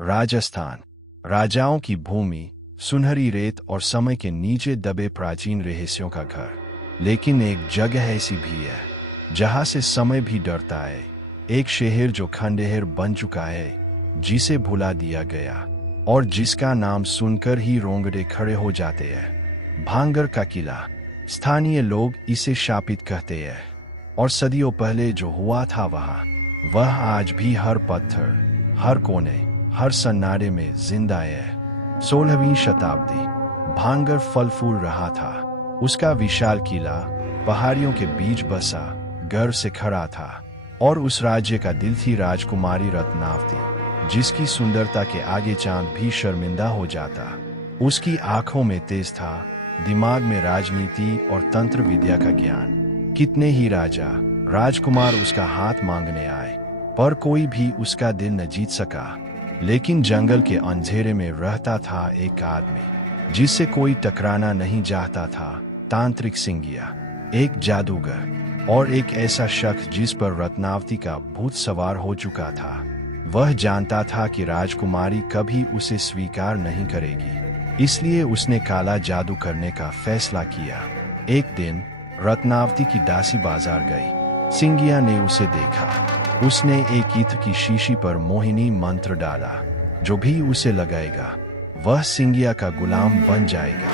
राजस्थान, राजाओं की भूमि, सुनहरी रेत और समय के नीचे दबे प्राचीन रहस्यों का घर। लेकिन एक जगह ऐसी भी है जहां से समय भी डरता है। एक शहर जो खंडहर बन चुका है, जिसे भुला दिया गया और जिसका नाम सुनकर ही रोंगटे खड़े हो जाते हैं। भांगर का किला। स्थानीय लोग इसे शापित कहते हैं और सदियों पहले जो हुआ था वह आज भी हर पत्थर, हर कोने, हर सन्नाटे में जिंदा है। 16वीं शताब्दी। भांगर फल फूल रहा था। उसका विशाल किला पहाड़ियों के बीच बसा गर्व से खड़ा था और उस राज्य का दिल थी राजकुमारी रत्नावती, जिसकी सुंदरता के आगे चांद भी शर्मिंदा हो जाता। उसकी आंखों में तेज था, दिमाग में राजनीति और तंत्र विद्या का ज्ञान। कितने ही राजा, राजकुमार उसका हाथ मांगने आए, पर कोई भी उसका दिल न जीत सका। लेकिन जंगल के अंधेरे में रहता था एक आदमी जिससे कोई टकराना नहीं चाहता था। तांत्रिक सिंगिया, एक जादूगर और एक ऐसा शख्स जिस पर रत्नावती का भूत सवार हो चुका था। वह जानता था कि राजकुमारी कभी उसे स्वीकार नहीं करेगी, इसलिए उसने काला जादू करने का फैसला किया। एक दिन रत्नावती की दासी बाजार गई। सिंगिया ने उसे देखा। उसने एक इत्र की शीशी पर मोहिनी मंत्र डाला। जो भी उसे लगाएगा वह सिंगिया का गुलाम बन जाएगा।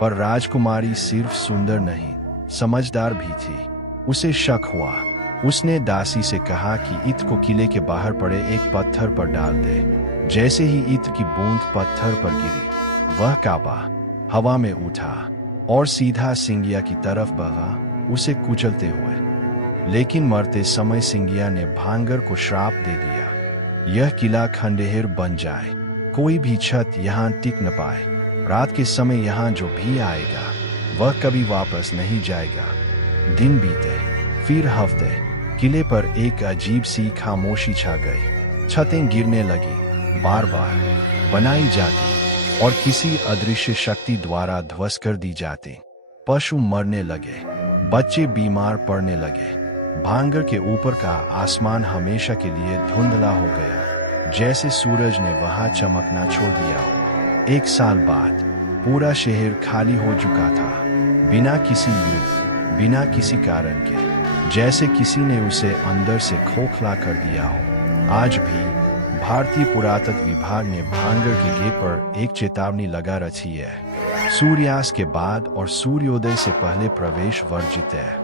पर राजकुमारी सिर्फ सुंदर नहीं, समझदार भी थी। उसे शक हुआ। उसने दासी से कहा कि इत्र को किले के बाहर पड़े एक पत्थर पर डाल दे। जैसे ही इत्र की बूंद पत्थर पर गिरी, वह कांपा, हवा में उठा और सीधा सिंगिया की तरफ बढ़ा, उसे कुचलते हुए। लेकिन मरते समय सिंगिया ने भांगर को श्राप दे दिया, यह किला खंडहर बन जाए, कोई भी छत यहाँ टिक न पाए। रात के समय यहाँ जो भी आएगा वह कभी वापस नहीं जाएगा। दिन बीते, फिर हफ्ते। किले पर एक अजीब सी खामोशी छा गई। छतें गिरने लगी, बार बार बनाई जाती और किसी अदृश्य शक्ति द्वारा ध्वस्त कर दी जाती। पशु मरने लगे, बच्चे बीमार पड़ने लगे। भांगर के ऊपर का आसमान हमेशा के लिए धुंधला हो गया, जैसे सूरज ने वहां चमकना छोड़ दिया हो। 1 साल बाद पूरा शहर खाली हो चुका था, बिना किसी युद्ध, बिना किसी कारण के, जैसे किसी ने उसे अंदर से खोखला कर दिया हो। आज भी भारतीय पुरातत्व विभाग ने भांगर के गेट पर एक चेतावनी लगा रखी है। सूर्यास्त के बाद और सूर्योदय से पहले प्रवेश वर्जित है।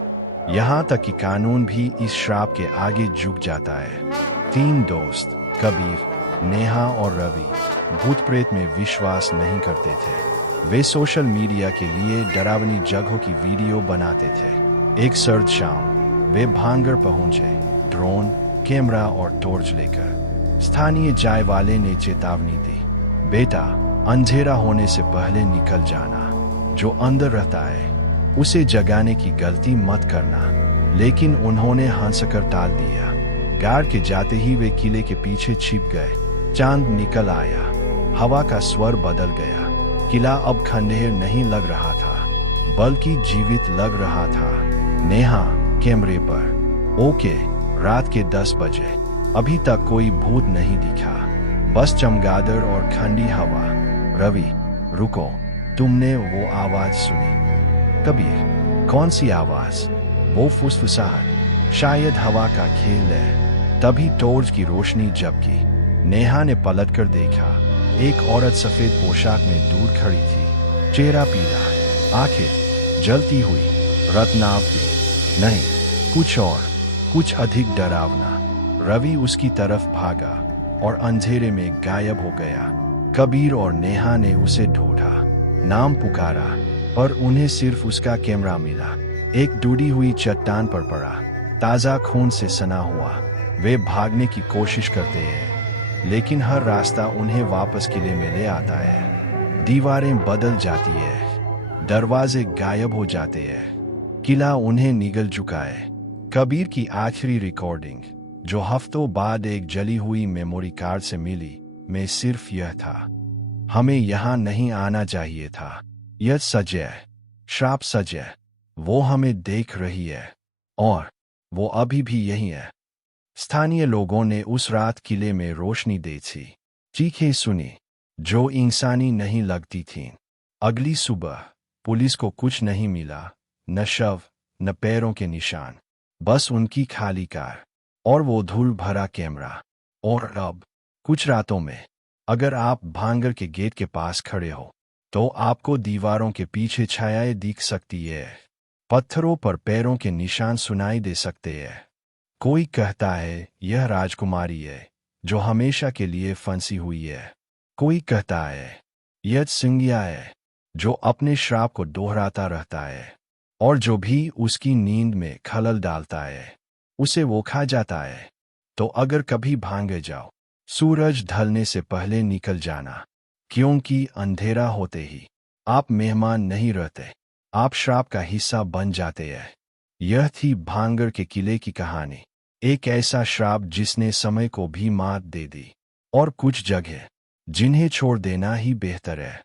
यहाँ तक कि कानून भी इस श्राप के आगे झुक जाता है। 3 दोस्त, कबीर, नेहा और रवि, भूत प्रेत में विश्वास नहीं करते थे। वे सोशल मीडिया के लिए डरावनी जगहों की वीडियो बनाते थे। एक सर्द शाम वे भांगर पहुंचे, ड्रोन, कैमरा और टॉर्च लेकर। स्थानीय चाय वाले ने चेतावनी दी, बेटा, अंधेरा होने से पहले निकल जाना। जो अंदर रहता है उसे जगाने की गलती मत करना। लेकिन उन्होंने हंसकर टाल दिया। गार्ड के जाते ही वे किले के पीछे छिप गए। चांद निकल आया, हवा का स्वर बदल गया। किला अब खंडहर नहीं लग रहा था, बल्कि जीवित लग रहा था। नेहा कैमरे पर, ओके, रात के 10 बजे, अभी तक कोई भूत नहीं दिखा, बस चमगादड़ और ठंडी हवा। रवि, रुको, तुमने वो आवाज सुनी? कबीर, कौन सी आवाज? वो फुसफुसाहट, शायद हवा का खेल है। तभी टॉर्च की रोशनी झपकी। नेहा ने पलटकर देखा। एक औरत सफेद पोशाक में दूर खड़ी थी, चेहरा पीला, आंखें जलती हुई। रत्नावती? नहीं, कुछ और, कुछ अधिक डरावना। रवि उसकी तरफ भागा और अंधेरे में गायब हो गया। कबीर और नेहा ने उसे ढूंढा, नाम पुकारा, पर उन्हें सिर्फ उसका कैमरा मिला। एक डूबी हुई चट्टान पर पड़ा, ताजा खून से सना हुआ। वे भागने की कोशिश करते हैं, लेकिन हर रास्ता उन्हें वापस किले में ले आता है। दीवारें बदल जाती है, दरवाजे गायब हो जाते हैं, किला उन्हें निगल चुका है। कबीर की आखिरी रिकॉर्डिंग, जो हफ्तों बाद एक जली हुई मेमोरी कार्ड से मिली, में सिर्फ यह था, हमें यहाँ नहीं आना चाहिए था। यह सच है, श्राप सच है। वो हमें देख रही है और वो अभी भी यही है। स्थानीय लोगों ने उस रात किले में रोशनी दी थी, चीखें सुनी जो इंसानी नहीं लगती थीं। अगली सुबह पुलिस को कुछ नहीं मिला, न शव, न पैरों के निशान, बस उनकी खाली कार और वो धूल भरा कैमरा। और अब कुछ रातों में अगर आप भांगर के गेट के पास खड़े हो तो आपको दीवारों के पीछे छायाएं दिख सकती है, पत्थरों पर पैरों के निशान सुनाई दे सकते हैं। कोई कहता है यह राजकुमारी है जो हमेशा के लिए फंसी हुई है। कोई कहता है यह सिंगिया है जो अपने श्राप को दोहराता रहता है, और जो भी उसकी नींद में खलल डालता है उसे वो खा जाता है। तो अगर कभी भांगे जाओ, सूरज ढलने से पहले निकल जाना, क्योंकि अंधेरा होते ही आप मेहमान नहीं रहते, आप श्राप का हिस्सा बन जाते हैं। यह थी भांगर के किले की कहानी, एक ऐसा श्राप जिसने समय को भी मात दे दी, और कुछ जगह जिन्हें छोड़ देना ही बेहतर है।